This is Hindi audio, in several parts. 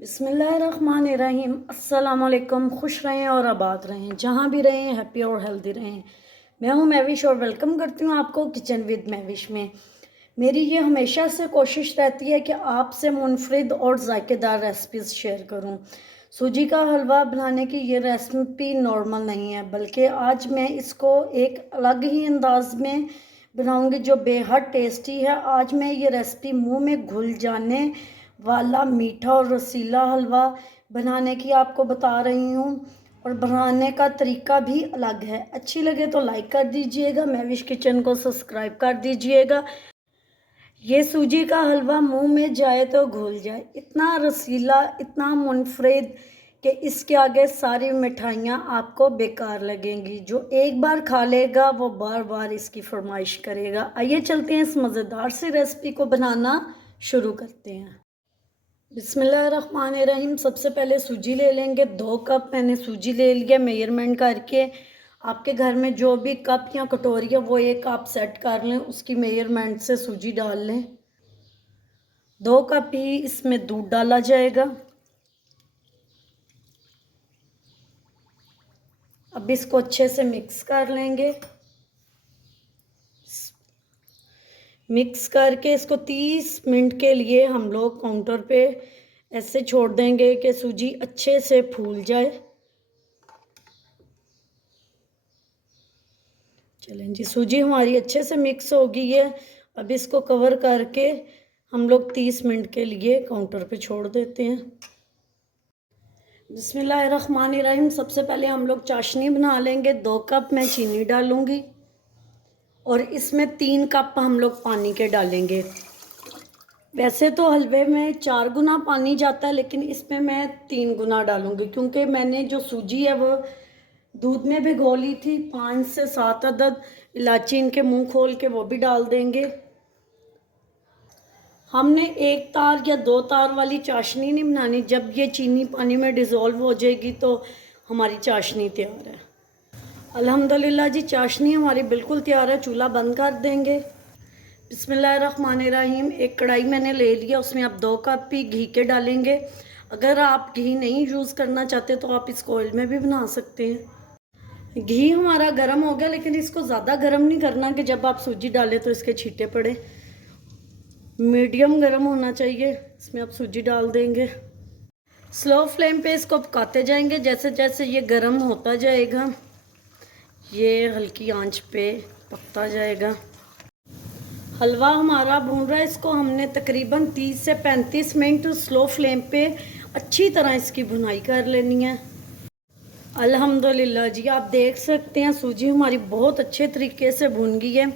बिस्मिल्लाहिर्रहमानिर्रहीम। अस्सलाम वालेकुम। खुश रहें और आबाद रहें, जहाँ भी रहें हैप्पी और हेल्दी रहें। मैं हूँ महविश और वेलकम करती हूँ आपको किचन विद महविश में। मेरी ये हमेशा से कोशिश रहती है कि आपसे मुनफरिद और ज़ायकेदार रेसिपीज़ शेयर करूँ। सूजी का हलवा बनाने की ये रेसिपी नॉर्मल नहीं है, बल्कि आज मैं इसको एक अलग ही अंदाज में बनाऊँगी जो बेहद टेस्टी है। आज मैं ये रेसिपी मुँह में घुल जाने वाला मीठा और रसीला हलवा बनाने की आपको बता रही हूँ, और बनाने का तरीका भी अलग है। अच्छी लगे तो लाइक कर दीजिएगा, महविश किचन को सब्सक्राइब कर दीजिएगा। ये सूजी का हलवा मुंह में जाए तो घुल जाए, इतना रसीला, इतना मुनफरिद कि इसके आगे सारी मिठाइयाँ आपको बेकार लगेंगी। जो एक बार खा लेगा वो बार बार इसकी फरमाइश करेगा। आइए चलते हैं, इस मज़ेदार सी रेसिपी को बनाना शुरू करते हैं। बिस्मिल्लाहिर्रहमानिर्रहीम। सबसे पहले सूजी ले लेंगे। 2 कप मैंने सूजी ले लिया मेजरमेंट करके। आपके घर में जो भी कप या कटोरी है वो एक आप सेट कर लें, उसकी मेजरमेंट से सूजी डाल लें। 2 कप ही इसमें दूध डाला जाएगा। अब इसको अच्छे से मिक्स कर लेंगे। मिक्स करके इसको 30 मिनट के लिए हम लोग काउंटर पे ऐसे छोड़ देंगे कि सूजी अच्छे से फूल जाए। चलें जी, सूजी हमारी अच्छे से मिक्स हो गई है। अब इसको कवर करके हम लोग 30 मिनट के लिए काउंटर पे छोड़ देते हैं। बिस्मिल्लाहिर्रहमानिर्रहीम। सबसे पहले हम लोग चाशनी बना लेंगे। 2 कप मैं चीनी डालूंगी और इसमें 3 कप हम लोग पानी के डालेंगे। वैसे तो हलवे में 4 गुना पानी जाता है, लेकिन इसमें मैं 3 गुना डालूंगी, क्योंकि मैंने जो सूजी है वो दूध में भिगो ली थी। 5 से 7 अदद इलायची इनके मुंह खोल के वो भी डाल देंगे। हमने 1 तार या 2 तार वाली चाशनी नहीं बनानी। जब ये चीनी पानी में डिज़ोल्व हो जाएगी तो हमारी चाशनी तैयार है। अल्हम्दुलिल्लाह जी, चाशनी हमारी बिल्कुल तैयार है। चूल्हा बंद कर देंगे। बिस्मिल्लाहिर्रहमानिर्रहीम। एक कढ़ाई मैंने ले लिया, उसमें आप 2 कप ही घी के डालेंगे। अगर आप घी नहीं यूज़ करना चाहते तो आप इसको ऑयल में भी बना सकते हैं। घी हमारा गर्म हो गया, लेकिन इसको ज़्यादा गर्म नहीं करना कि जब आप सूजी डालें तो इसके छींटे पड़े। मीडियम गर्म होना चाहिए। इसमें आप सूजी डाल देंगे। स्लो फ्लेम पे इसको पकाते जाएंगे। जैसे जैसे ये गर्म होता जाएगा ये हल्की आंच पे पकता जाएगा। हलवा हमारा भून रहा है। इसको हमने तकरीबन 30 से 35 मिनट स्लो फ्लेम पे अच्छी तरह इसकी भुनाई कर लेनी है। अल्हम्दुलिल्लाह जी, आप देख सकते हैं सूजी हमारी बहुत अच्छे तरीके से भुन गई है।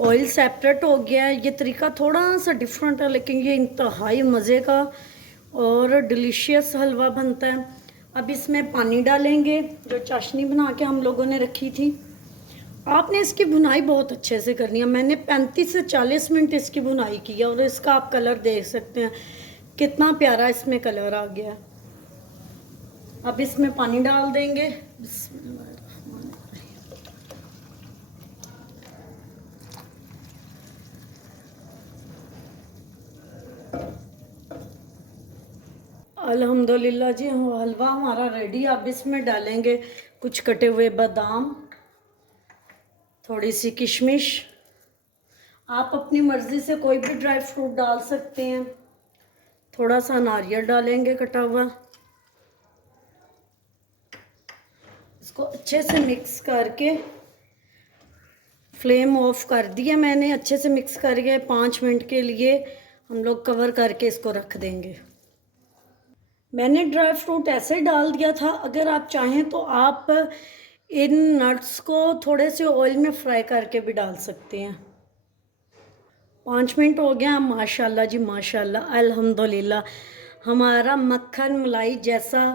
ऑयल सेपरेट हो गया है। ये तरीका थोड़ा सा डिफरेंट है, लेकिन ये इंतहाई मज़े का और डिलीशियस हलवा बनता है। अब इसमें पानी डालेंगे जो चाशनी बना के हम लोगों ने रखी थी। आपने इसकी भुनाई बहुत अच्छे से करनी है। मैंने 35 से 40 मिनट इसकी भुनाई की है और इसका आप कलर देख सकते हैं कितना प्यारा इसमें कलर आ गया। अब इसमें पानी डाल देंगे। अल्हम्दुलिल्लाह जी, हलवा हमारा रेडी। अब इसमें डालेंगे कुछ कटे हुए बादाम, थोड़ी सी किशमिश। आप अपनी मर्ज़ी से कोई भी ड्राई फ्रूट डाल सकते हैं। थोड़ा सा नारियल डालेंगे कटा हुआ। इसको अच्छे से मिक्स करके फ्लेम ऑफ कर दिया मैंने। अच्छे से मिक्स करके 5 मिनट के लिए हम लोग कवर करके इसको रख देंगे। मैंने ड्राई फ्रूट ऐसे डाल दिया था। अगर आप चाहें तो आप इन नट्स को थोड़े से ऑयल में फ्राई करके भी डाल सकते हैं। 5 मिनट हो गया। माशाल्लाह जी माशाल्लाह, अल्हम्दुलिल्लाह, हमारा मक्खन मलाई जैसा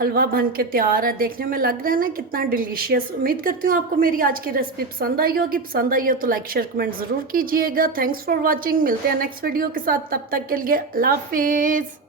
हलवा बन के तैयार है। देखने में लग रहा है ना कितना डिलीशियस। उम्मीद करती हूँ आपको मेरी आज की रेसिपी पसंद आई होगी। पसंद आई हो तो लाइक शेयर कमेंट ज़रूर कीजिएगा। Thanks for watching. मिलते हैं नेक्स्ट वीडियो के साथ। तब तक के लिए अल्लाह हाफिज़।